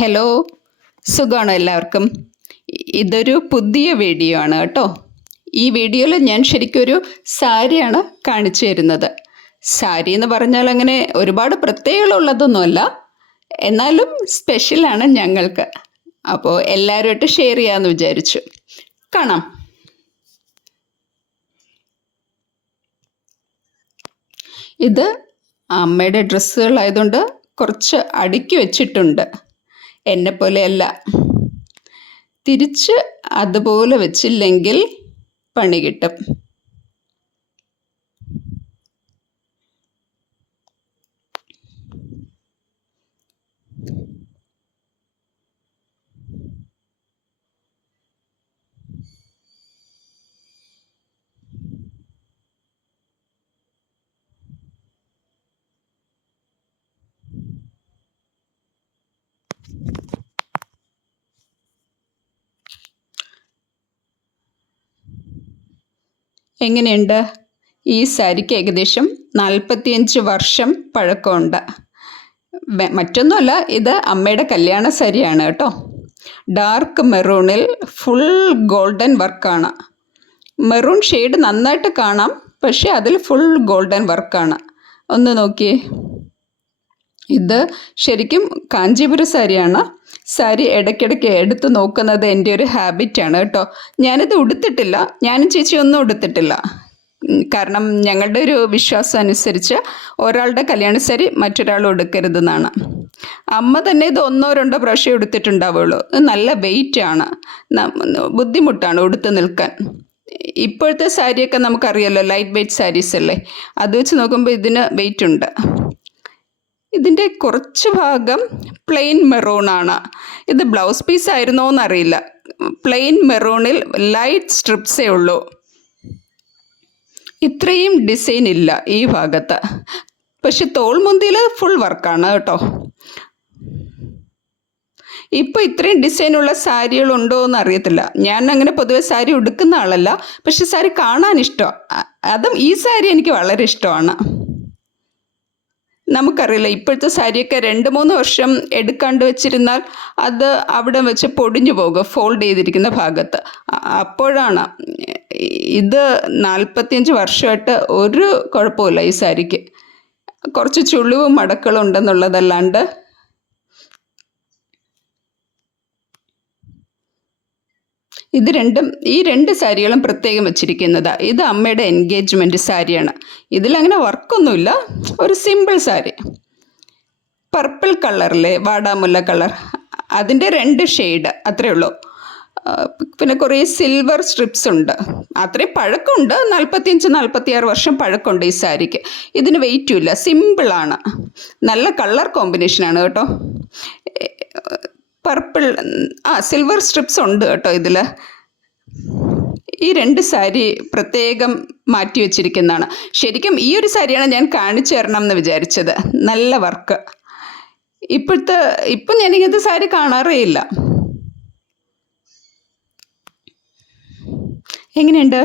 Hello, സുഖമാണോ എല്ലാവർക്കും? ഇതൊരു പുതിയ വീഡിയോ ആണ് കേട്ടോ. ഈ വീഡിയോയിൽ ഞാൻ ശരിക്കും ഒരു സാരിയാണ് കാണിച്ചു തരുന്നത്. സാരി എന്ന് പറഞ്ഞാൽ അങ്ങനെ ഒരുപാട് പ്രത്യേകതയുള്ളതൊന്നുമല്ല, എന്നാലും സ്പെഷ്യലാണ് ഞങ്ങൾക്ക്. അപ്പോൾ എല്ലാവരുമായിട്ട് ഷെയർ ചെയ്യാമെന്ന് വിചാരിച്ചു. കാണാം. ഇത് അമ്മയുടെ ഡ്രസ്സുകളായതുകൊണ്ട് കുറച്ച് അടുക്കി വെച്ചിട്ടുണ്ട്. എന്നെപ്പോലെയല്ല, തിരിച്ച് അതുപോലെ വെച്ചില്ലെങ്കിൽ പണി കിട്ടും. എങ്ങനെയുണ്ട്? ഈ സാരിക്ക് ഏകദേശം 45 വർഷം പഴക്കമുണ്ട്. മറ്റൊന്നുമല്ല, ഇത് അമ്മയുടെ കല്യാണ സാരിയാണ് കേട്ടോ. ഡാർക്ക് മെറൂണിൽ ഫുൾ ഗോൾഡൻ വർക്കാണ്. മെറൂൺ ഷെയ്ഡ് നന്നായിട്ട് കാണാം, പക്ഷേ അതിൽ ഫുൾ ഗോൾഡൻ വർക്കാണ്. ഒന്ന് നോക്കിയേ. ഇത് ശരിക്കും കാഞ്ചീപുരം സാരിയാണ്. സാരി ഇടയ്ക്കിടയ്ക്ക് എടുത്ത് നോക്കുന്നത് എൻ്റെ ഒരു ഹാബിറ്റാണ് കേട്ടോ. ഞാനിത് ഉടുത്തിട്ടില്ല, ഞാനും ചേച്ചി ഒന്നും ഉടുത്തിട്ടില്ല. കാരണം ഞങ്ങളുടെ ഒരു വിശ്വാസം അനുസരിച്ച് ഒരാളുടെ കല്യാണ സാരി മറ്റൊരാൾ ഉടുക്കരുതെന്നാണ്. അമ്മ തന്നെ ഇത് 1-2 പ്രാവശ്യം ഉടുത്തിട്ടുണ്ടാവുള്ളൂ. നല്ല വെയിറ്റാണ്, ബുദ്ധിമുട്ടാണ് ഉടുത്ത് നിൽക്കാൻ. ഇപ്പോഴത്തെ സാരിയൊക്കെ നമുക്കറിയാമല്ലോ, ലൈറ്റ് വെയ്റ്റ് സാരീസ് അല്ലേ. അത് വെച്ച് നോക്കുമ്പോൾ ഇതിന് വെയിറ്റ് ഉണ്ട്. ഇതിൻ്റെ കുറച്ച് ഭാഗം പ്ലെയിൻ മെറൂണാണ്. ഇത് ബ്ലൗസ് പീസ് ആയിരുന്നോ എന്നറിയില്ല. പ്ലെയിൻ മെറൂണിൽ ലൈറ്റ് സ്ട്രിപ്സേ ഉള്ളൂ. ഇത്രയും ഡിസൈൻ ഇല്ല ഈ ഭാഗത്ത്. പക്ഷെ തോൾമുന്തിയിൽ ഫുൾ വർക്കാണ് കേട്ടോ. ഇപ്പോൾ ഇത്രയും ഡിസൈനുള്ള സാരികളുണ്ടോ എന്ന് അറിയത്തില്ല. ഞാൻ അങ്ങനെ പൊതുവെ സാരി ഉടുക്കുന്ന ആളല്ല, പക്ഷെ സാരി കാണാൻ ഇഷ്ടമാണ്. അതും ഈ സാരി എനിക്ക് വളരെ ഇഷ്ടമാണ്. നമുക്കറിയില്ല, ഇപ്പോഴത്തെ സാരിയൊക്കെ 2-3 വർഷം എടുക്കാണ്ട് വെച്ചിരുന്നാൽ അത് അവിടെ വെച്ച് പൊടിഞ്ഞു പോകും, ഫോൾഡ് ചെയ്തിരിക്കുന്ന ഭാഗത്ത്. അപ്പോഴാണ് ഇത് 45 വർഷമായിട്ട് ഒരു കുഴപ്പമില്ല ഈ സാരിക്ക്. കുറച്ച് ചുളിവും മടക്കളും ഉണ്ടെന്നുള്ളതല്ലാണ്ട് ഈ രണ്ട് സാരികളും പ്രത്യേകം വെച്ചിരിക്കുന്നതാണ്. ഇത് അമ്മയുടെ എൻഗേജ്മെൻറ്റ് സാരിയാണ്. ഇതിലങ്ങനെ വർക്കൊന്നുമില്ല, ഒരു സിമ്പിൾ സാരി. പർപ്പിൾ കളറിലെ വാടാമുല്ല കളർ, അതിൻ്റെ 2 ഷെയ്ഡ് അത്രയേ ഉള്ളൂ. പിന്നെ കുറേ സിൽവർ സ്ട്രിപ്സ് ഉണ്ട്. അത്രയും പഴക്കമുണ്ട്, 45-46 വർഷം പഴക്കമുണ്ട് ഈ സാരിക്ക്. ഇതിന് വെയിറ്റും ഇല്ല, സിമ്പിളാണ്. നല്ല കളർ കോമ്പിനേഷനാണ് കേട്ടോ. പർപ്പിൾ സിൽവർ സ്ട്രിപ്സ് ഉണ്ട് കേട്ടോ ഇതിൽ. ഈ 2 സാരി പ്രത്യേകം മാറ്റി വെച്ചിരിക്കുന്നതാണ്. ശരിക്കും ഈ ഒരു സാരിയാണ് ഞാൻ കാണിച്ചു തരണം എന്ന് വിചാരിച്ചത്. നല്ല വർക്ക്. ഇപ്പം ഞാനിങ്ങനത്തെ സാരി കാണാറേ ഇല്ല. എങ്ങനെയുണ്ട്?